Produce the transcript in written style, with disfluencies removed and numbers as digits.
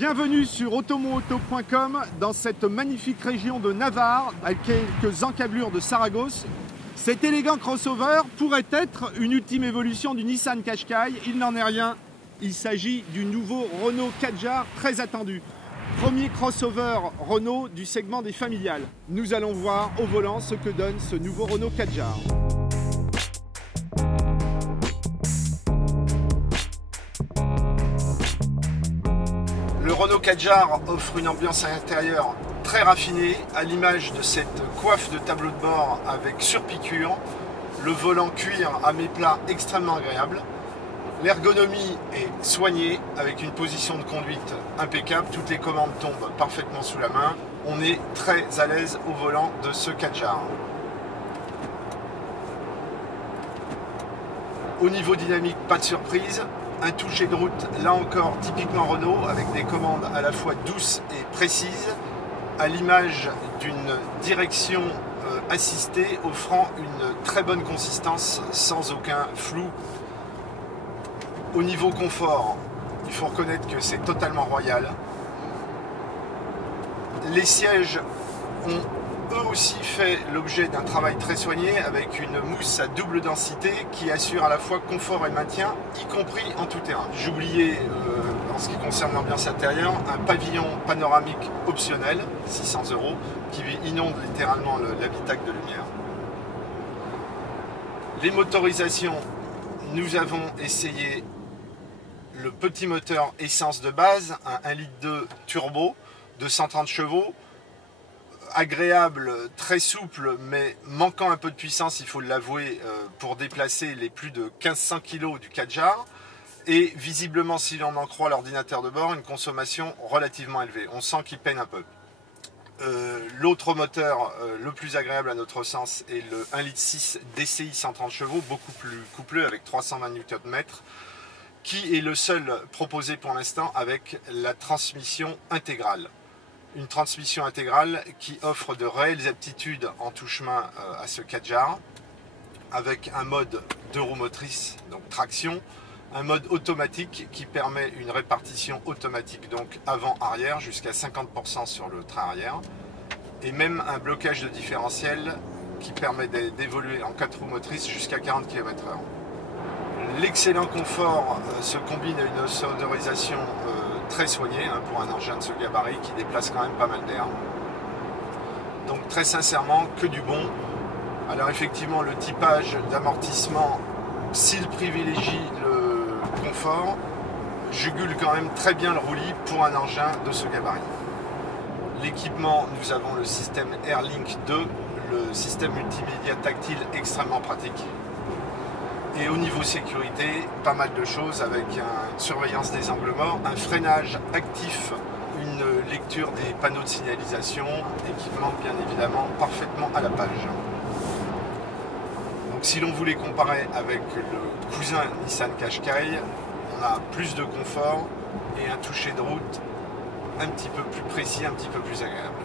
Bienvenue sur automoauto.com dans cette magnifique région de Navarre avec quelques encablures de Saragosse. Cet élégant crossover pourrait être une ultime évolution du Nissan Qashqai. Il n'en est rien. Il s'agit du nouveau Renault Kadjar très attendu. Premier crossover Renault du segment des familiales. Nous allons voir au volant ce que donne ce nouveau Renault Kadjar. Le Renault Kadjar offre une ambiance intérieure très raffinée, à l'image de cette coiffe de tableau de bord avec surpiqûre, le volant cuir à méplats extrêmement agréable. L'ergonomie est soignée avec une position de conduite impeccable, toutes les commandes tombent parfaitement sous la main. On est très à l'aise au volant de ce Kadjar. Au niveau dynamique, pas de surprise. Un toucher de route, là encore typiquement Renault, avec des commandes à la fois douces et précises, à l'image d'une direction assistée offrant une très bonne consistance sans aucun flou. Au niveau confort, il faut reconnaître que c'est totalement royal. Les sièges ont eux aussi fait l'objet d'un travail très soigné avec une mousse à double densité qui assure à la fois confort et maintien, y compris en tout terrain. J'ai oublié, en ce qui concerne l'ambiance intérieure, un pavillon panoramique optionnel, 600 €, qui inonde littéralement l'habitacle de lumière. Les motorisations, nous avons essayé le petit moteur essence de base, un 1,2 litre turbo de 130 chevaux, agréable, très souple, mais manquant un peu de puissance, il faut l'avouer, pour déplacer les plus de 1500 kg du Kadjar. Et visiblement, si l'on en croit l'ordinateur de bord, une consommation relativement élevée. On sent qu'il peine un peu. L'autre moteur le plus agréable à notre sens est le 1,6 litre DCI 130 chevaux, beaucoup plus coupleux avec 320 Nm, qui est le seul proposé pour l'instant avec la transmission intégrale. Une transmission intégrale qui offre de réelles aptitudes en touche-main à ce Kadjar, avec un mode 2 roues motrices, donc traction, un mode automatique qui permet une répartition automatique, donc avant-arrière, jusqu'à 50% sur le train arrière, et même un blocage de différentiel qui permet d'évoluer en 4 roues motrices jusqu'à 40 km/h. L'excellent confort se combine à une sonorisation très soignée pour un engin de ce gabarit qui déplace quand même pas mal d'air. Donc très sincèrement, que du bon. Alors effectivement, le typage d'amortissement, s'il privilégie le confort, jugule quand même très bien le roulis pour un engin de ce gabarit. L'équipement, nous avons le système Airlink 2, le système multimédia tactile extrêmement pratique. Et au niveau sécurité, pas mal de choses avec une surveillance des angles morts, un freinage actif, une lecture des panneaux de signalisation, équipement bien évidemment parfaitement à la page. Donc si l'on voulait comparer avec le cousin Nissan Qashqai, on a plus de confort et un toucher de route un petit peu plus précis, un petit peu plus agréable.